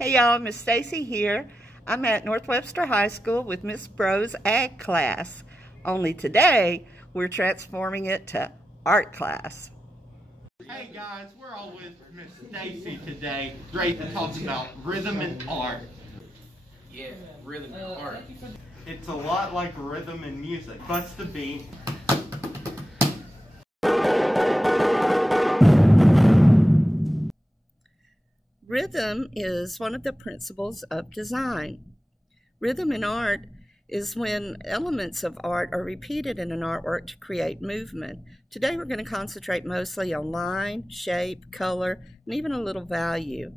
Hey y'all, Miss Stacy here. I'm at Northwebster High School with Miss Bro's ag class. Only today, we're transforming it to art class. Hey guys, we're all with Miss Stacy today. Great to talk about rhythm and art. Yeah, rhythm and art. It's a lot like rhythm and music. Bust the beat. Rhythm is one of the principles of design. Rhythm in art is when elements of art are repeated in an artwork to create movement. Today we're going to concentrate mostly on line, shape, color, and even a little value.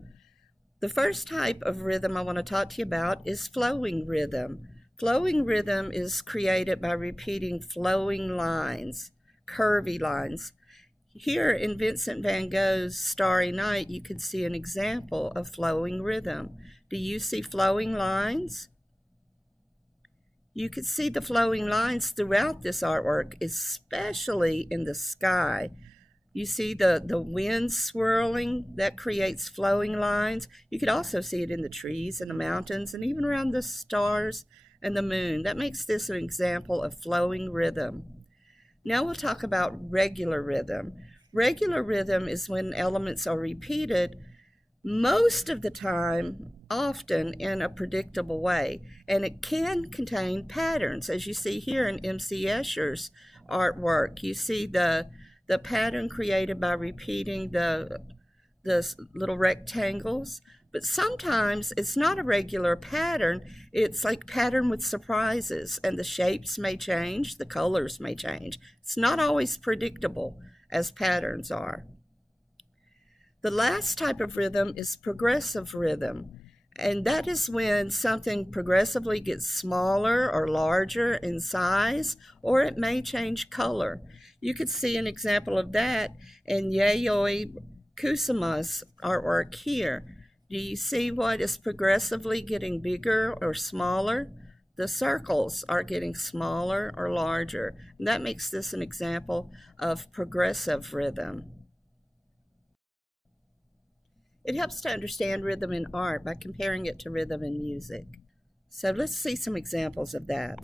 The first type of rhythm I want to talk to you about is flowing rhythm. Flowing rhythm is created by repeating flowing lines, curvy lines. Here in Vincent van Gogh's Starry Night, you could see an example of flowing rhythm. Do you see flowing lines? You could see the flowing lines throughout this artwork, especially in the sky. You see the wind swirling, that creates flowing lines. You could also see it in the trees and the mountains and even around the stars and the moon. That makes this an example of flowing rhythm. Now we'll talk about regular rhythm. Regular rhythm is when elements are repeated most of the time, often in a predictable way, and it can contain patterns. As you see here in M.C. Escher's artwork, you see the pattern created by repeating the little rectangles, but sometimes it's not a regular pattern. It's like pattern with surprises, and the shapes may change, the colors may change. It's not always predictable as patterns are. The last type of rhythm is progressive rhythm, and that is when something progressively gets smaller or larger in size, or it may change color. You could see an example of that in Yayoi Kusuma's artwork here. Do you see what is progressively getting bigger or smaller? The circles are getting smaller or larger. And that makes this an example of progressive rhythm. It helps to understand rhythm in art by comparing it to rhythm in music. So let's see some examples of that.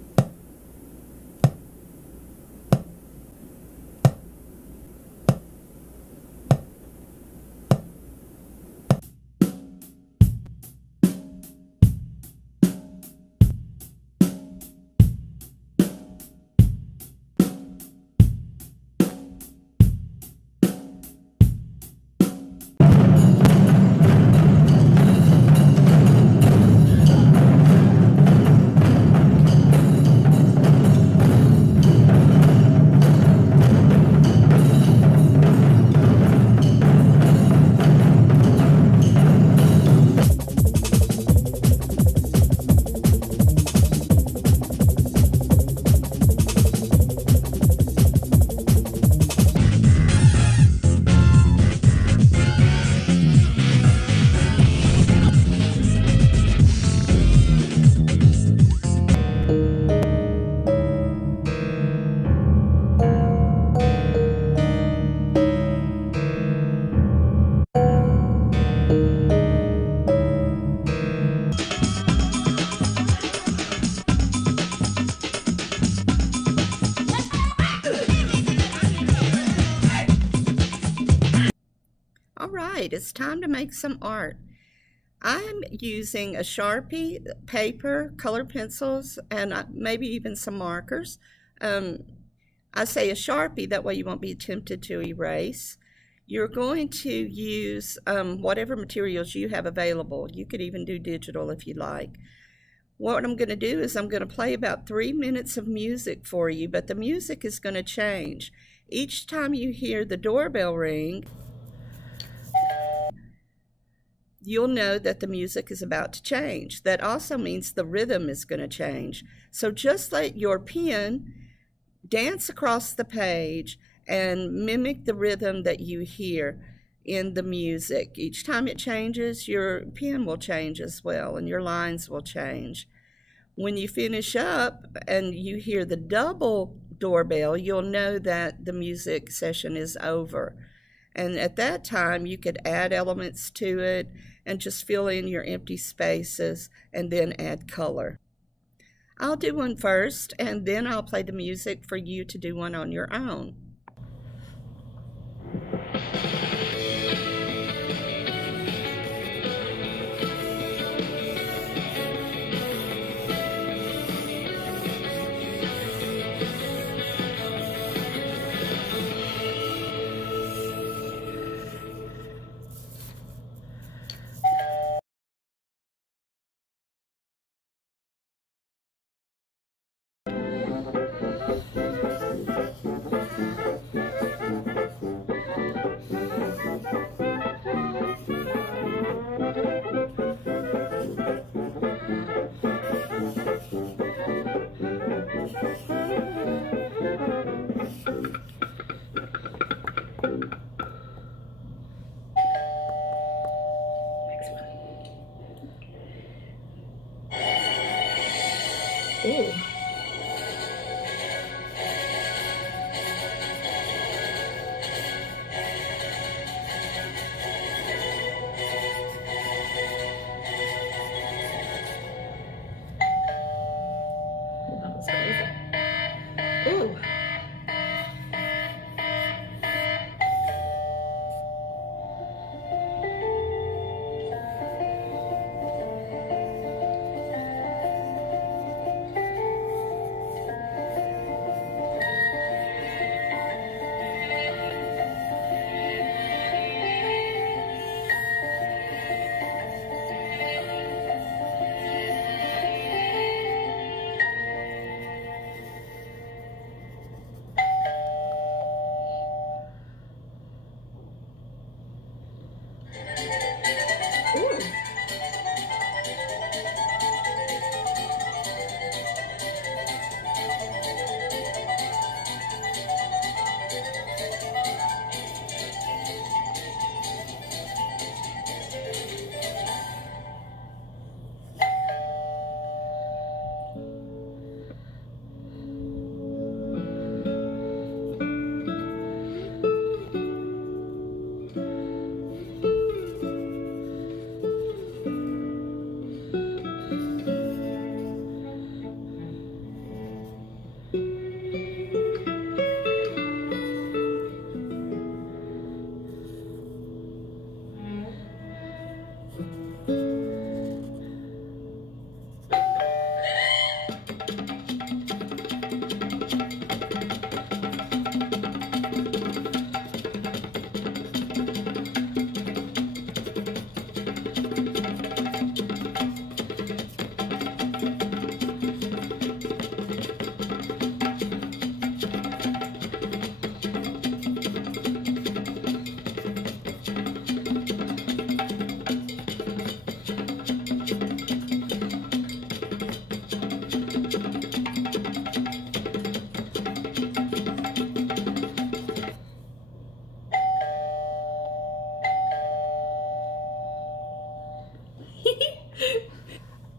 All right, it's time to make some art. I'm using a Sharpie, paper, colored pencils, and maybe even some markers. I say a Sharpie, that way you won't be tempted to erase. You're going to use whatever materials you have available. You could even do digital if you like. What I'm going to do is I'm going to play about 3 minutes of music for you, but the music is going to change. Each time you hear the doorbell ring, you'll know that the music is about to change. That also means the rhythm is going to change. So just let your pen dance across the page and mimic the rhythm that you hear in the music. Each time it changes, your pen will change as well, and your lines will change. When you finish up and you hear the double doorbell, you'll know that the music session is over. And at that time, you could add elements to it and just fill in your empty spaces and then add color. I'll do one first, and then I'll play the music for you to do one on your own. Ooh. That was crazy. Ooh. Ooh.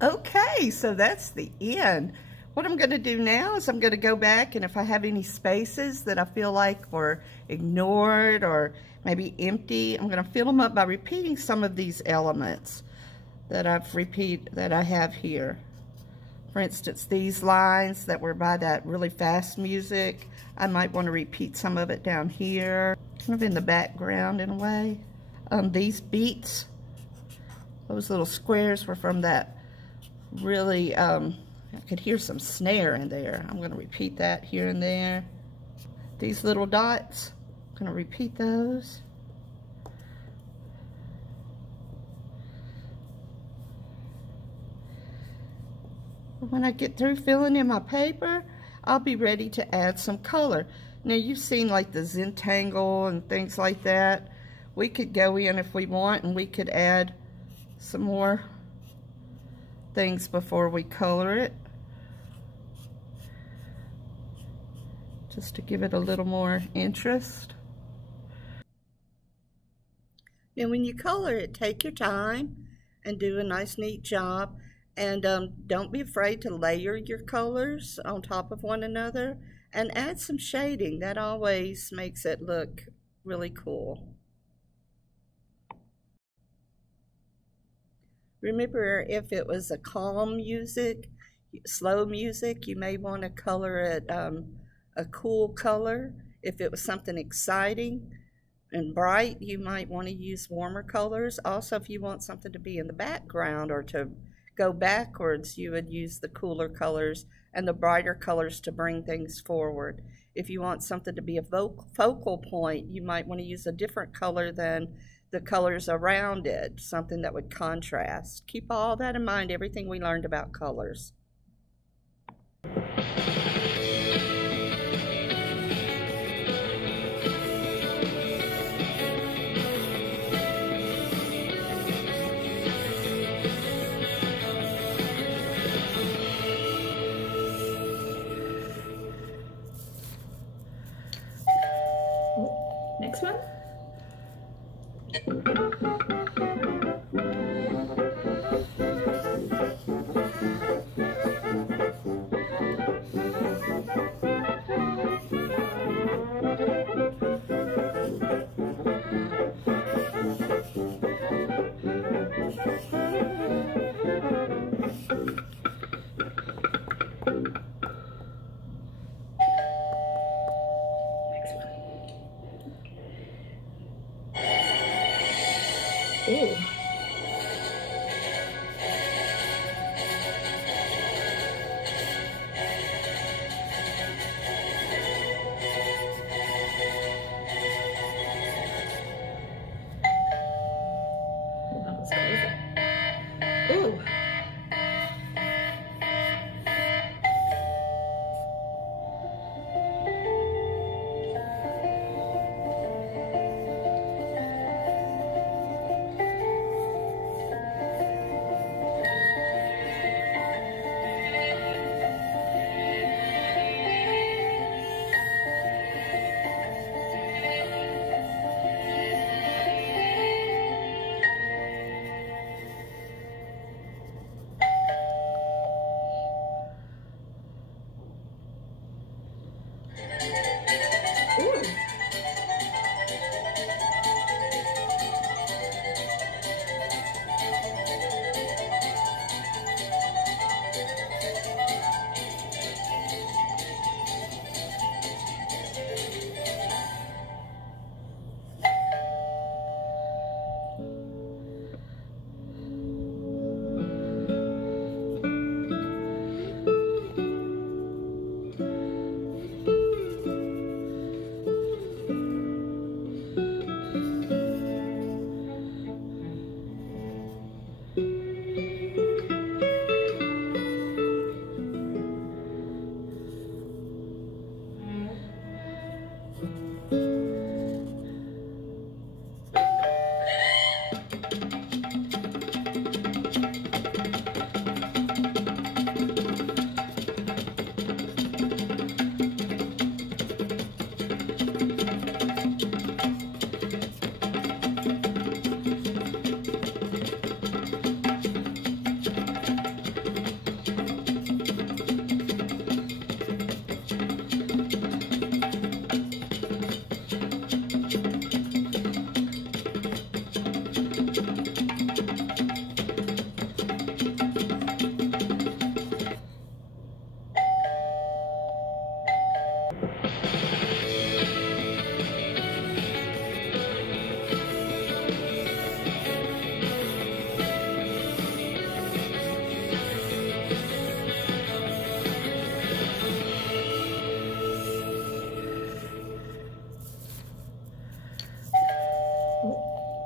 Okay, so that's the end. What I'm going to do now is I'm going to go back, and if I have any spaces that I feel like were ignored or maybe empty, I'm going to fill them up by repeating some of these elements that I have here. For instance, these lines that were by that really fast music, I might want to repeat some of it down here, kind of in the background in a way. These beats, those little squares were from that really, I could hear some snare in there. I'm going to repeat that here and there. These little dots, I'm going to repeat those. When I get through filling in my paper, I'll be ready to add some color. Now, you've seen like the Zentangle and things like that. We could go in if we want, and we could add some more things before we color it, just to give it a little more interest. Now when you color it, take your time and do a nice neat job, and don't be afraid to layer your colors on top of one another and add some shading. That always makes it look really cool. Remember, if it was a calm music, slow music, you may want to color it a cool color. If it was something exciting and bright, you might want to use warmer colors. Also, if you want something to be in the background or to go backwards, you would use the cooler colors and the brighter colors to bring things forward. If you want something to be a focal point, you might want to use a different color than the colors around it, something that would contrast. Keep all that in mind, everything we learned about colors. Next one. Ooh. That was crazy. Ooh. Ooh.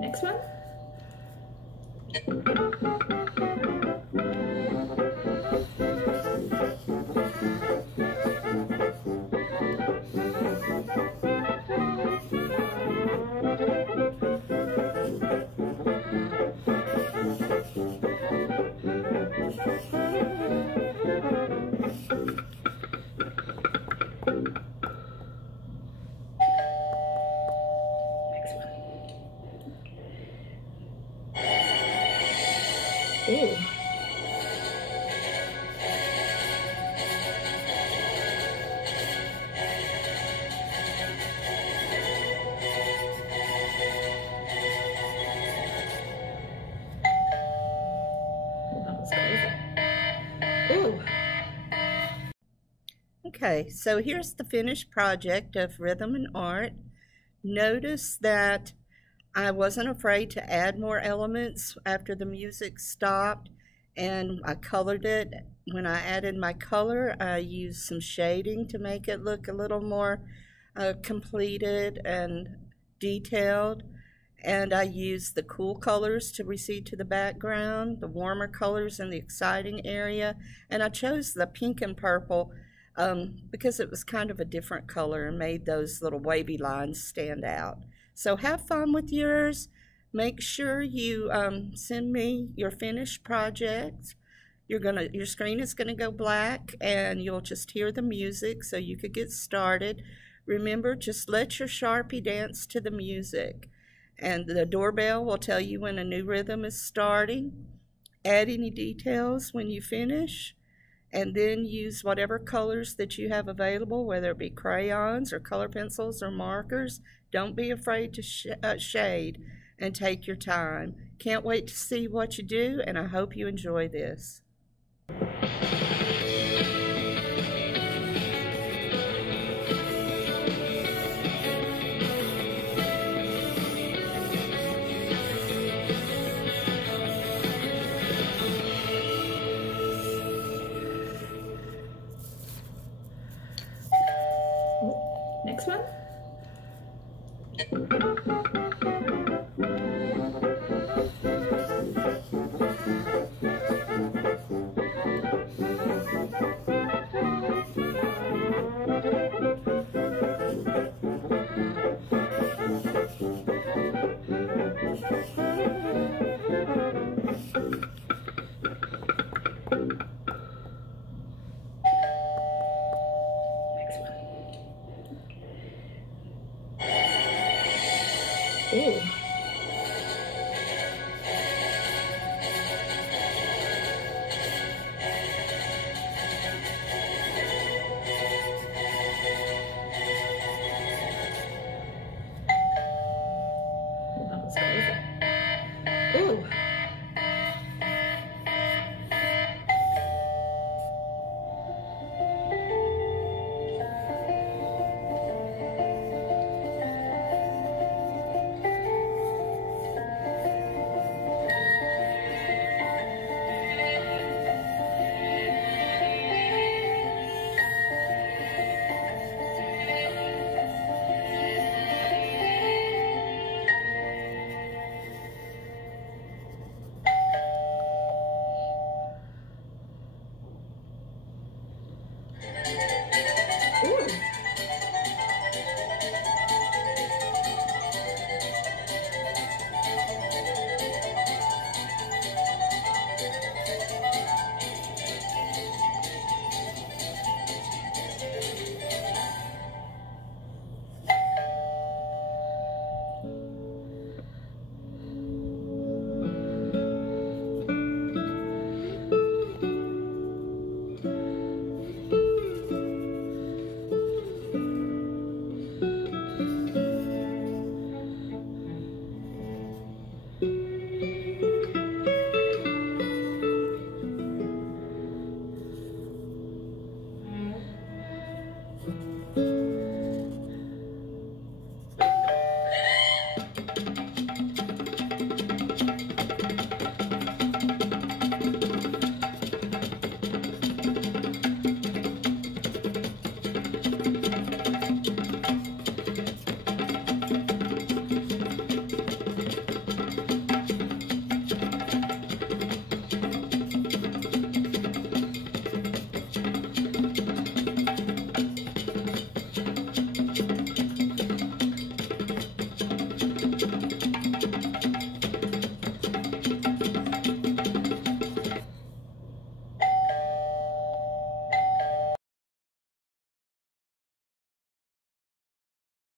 Next one. Ooh. Okay, so here's the finished project of Rhythm and Art. Notice that I wasn't afraid to add more elements after the music stopped, and I colored it. When I added my color, I used some shading to make it look a little more completed and detailed. And I used the cool colors to recede to the background, the warmer colors in the exciting area, and I chose the pink and purple because it was kind of a different color and made those little wavy lines stand out. So have fun with yours. Make sure you send me your finished project. Your screen is gonna go black, and you'll just hear the music so you could get started. Remember, just let your Sharpie dance to the music, and the doorbell will tell you when a new rhythm is starting. Add any details when you finish, and then use whatever colors that you have available, whether it be crayons or color pencils or markers. Don't be afraid to shade, and take your time. Can't wait to see what you do, and I hope you enjoy this.